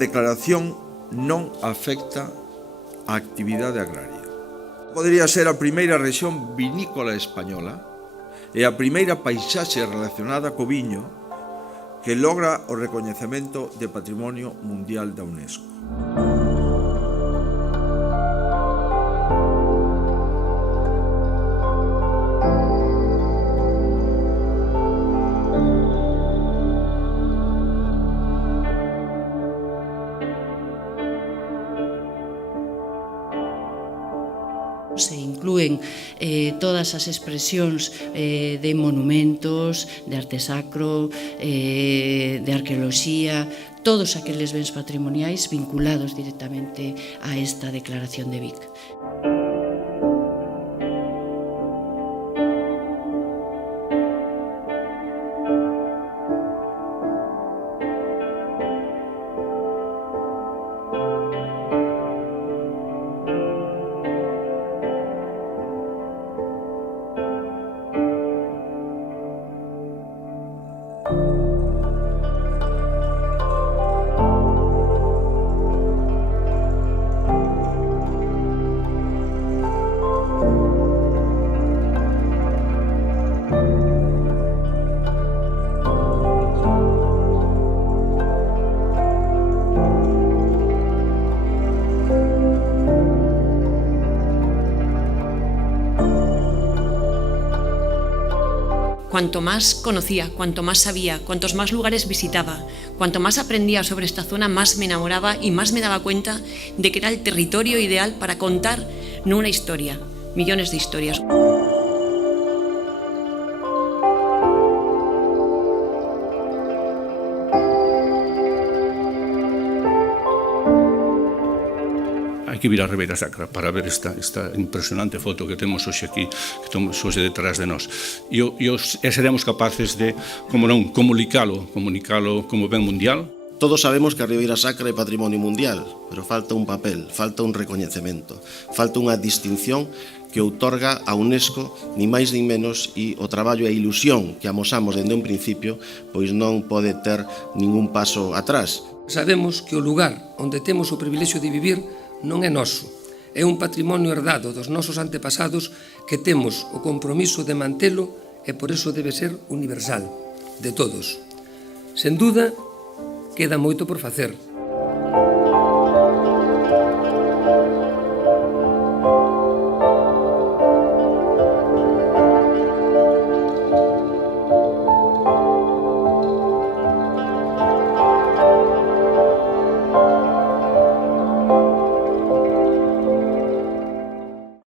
declaración non afecta a actividade agraria. Podería ser a primeira rexión vinícola española e a primeira paisaxe relacionada co viño que logra o recoñecemento de Patrimonio Mundial da UNESCO. Se inclúen todas as expresións de monumentos, de arte sacro, de arqueoloxía, todos aqueles bens patrimoniais vinculados directamente a esta declaración de Vic. Cuanto más conocía, cuanto más sabía, cuantos más lugares visitaba, cuanto más aprendía sobre esta zona, más me enamoraba y más me daba cuenta de que era el territorio ideal para contar no una historia, millones de historias. Hai que vir a Ribeira Sacra para ver esta impresionante foto que temos hoxe aquí, que temos hoxe detrás de nós. E seremos capaces de, como non, comunicalo como ben mundial. Todos sabemos que a Ribeira Sacra é patrimonio mundial, pero falta un papel, falta un recoñecemento, falta unha distinción que outorga a UNESCO ni máis nin menos, e o traballo e a ilusión que amosamos dende un principio pois non pode ter ningún paso atrás. Sabemos que o lugar onde temos o privilexio de vivir non é noso, é un patrimonio herdado dos nosos antepasados que temos o compromiso de mantelo e por iso debe ser universal, de todos. Sen dúda, queda moito por facer,